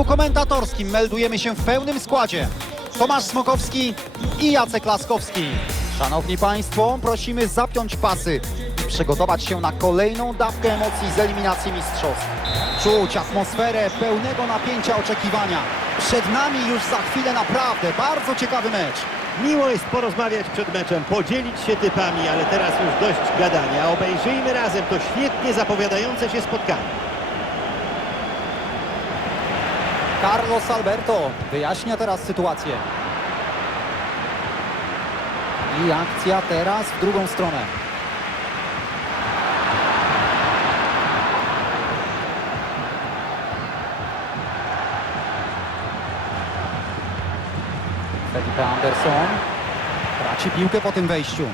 stanowisku komentatorskim meldujemy się w pełnym składzie. Tomasz Smokowski i Jacek Laskowski. Szanowni Państwo, prosimy zapiąć pasy i przygotować się na kolejną dawkę emocji z eliminacji mistrzostw. Czuć atmosferę pełnego napięcia oczekiwania. Przed nami już za chwilę naprawdę bardzo ciekawy mecz. Miło jest porozmawiać przed meczem, podzielić się typami, ale teraz już dość gadania. Obejrzyjmy razem to świetnie zapowiadające się spotkanie. Carlos Alberto wyjaśnia teraz sytuację. I akcja teraz w drugą stronę. Felipe Anderson traci piłkę po tym wejściu.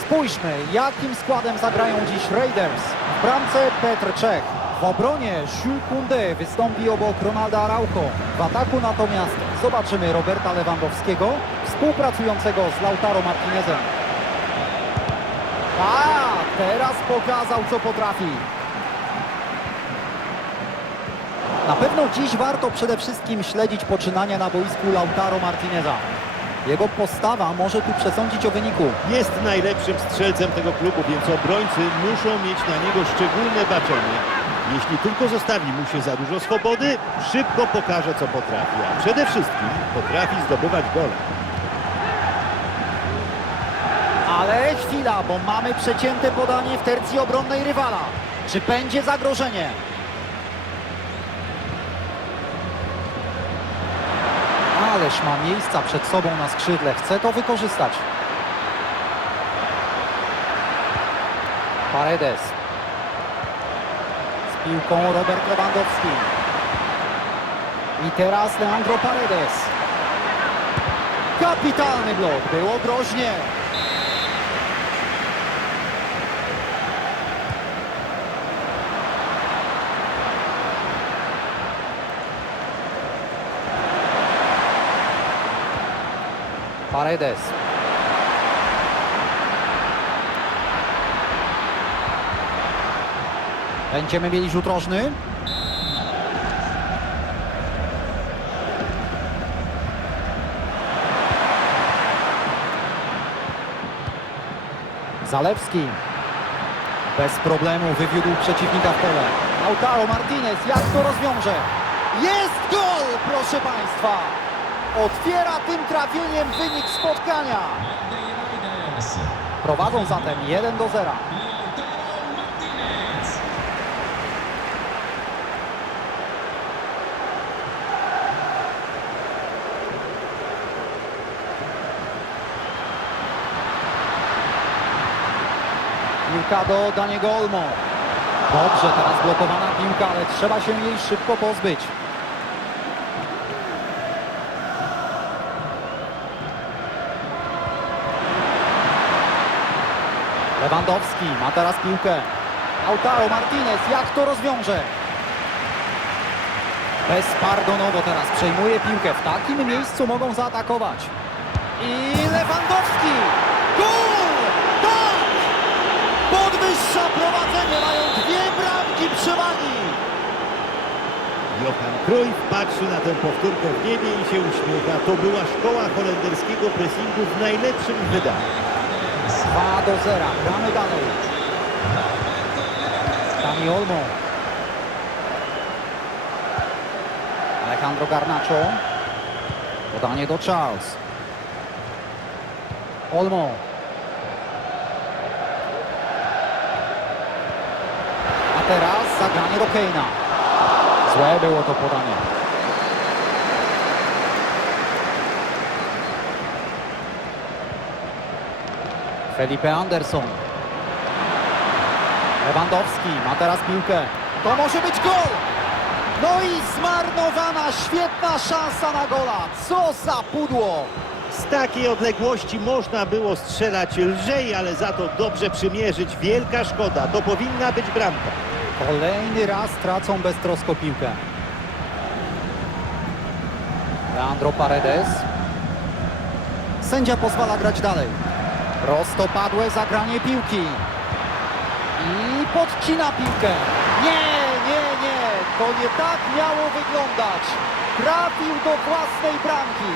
Spójrzmy, jakim składem zagrają dziś Raiders. W bramce Petr Czech. W obronie Jules Koundé wystąpi obok Ronalda Araujo. W ataku natomiast zobaczymy Roberta Lewandowskiego, współpracującego z Lautaro Martinezem. A, teraz pokazał, co potrafi. Na pewno dziś warto przede wszystkim śledzić poczynania na boisku Lautaro Martineza. Jego postawa może tu przesądzić o wyniku. Jest najlepszym strzelcem tego klubu, więc obrońcy muszą mieć na niego szczególne baczenie. Jeśli tylko zostawi mu się za dużo swobody, szybko pokaże, co potrafi. A przede wszystkim potrafi zdobywać gole. Ale chwila, bo mamy przecięte podanie w tercji obronnej rywala. Czy będzie zagrożenie? Ależ ma miejsca przed sobą na skrzydle. Chce to wykorzystać. Paredes. Z piłką Robert Lewandowski. I teraz Leandro Paredes. Kapitalny blok. Było groźnie. Paredes. Będziemy mieli rzut rożny. Zalewski. Bez problemu wywiódł przeciwnika w pole. Lautaro Martinez, jak to rozwiąże? Jest gol, proszę Państwa! Otwiera tym trafieniem wynik spotkania. Prowadzą zatem 1 do 0. Piłka do Daniego Olmo. Dobrze, teraz blokowana piłka, ale trzeba się jej szybko pozbyć. Lewandowski ma teraz piłkę. Lautaro Martinez, jak to rozwiąże? Bezpardonowo teraz przejmuje piłkę. W takim miejscu mogą zaatakować. I Lewandowski! Gol! Podwyższa prowadzenie, mają dwie bramki przewagi. Johan Cruyff patrzy na tę powtórkę w niebie i się uśmiecha. To była szkoła holenderskiego pressingu w najlepszym wydaniu. 2 do 0. Gramy dalej. Dani Olmo. Alejandro Garnacho. Podanie do Charles. Olmo. Teraz zagranie do Keina. Złe było to podanie. Felipe Anderson. Lewandowski ma teraz piłkę. To może być gol! No i zmarnowana świetna szansa na gola. Co za pudło! Z takiej odległości można było strzelać lżej, ale za to dobrze przymierzyć. Wielka szkoda. To powinna być bramka. Kolejny raz tracą beztrosko piłkę. Leandro Paredes. Sędzia pozwala grać dalej. Prostopadłe zagranie piłki. I podcina piłkę. Nie, nie, nie. To nie tak miało wyglądać. Trafił do własnej bramki.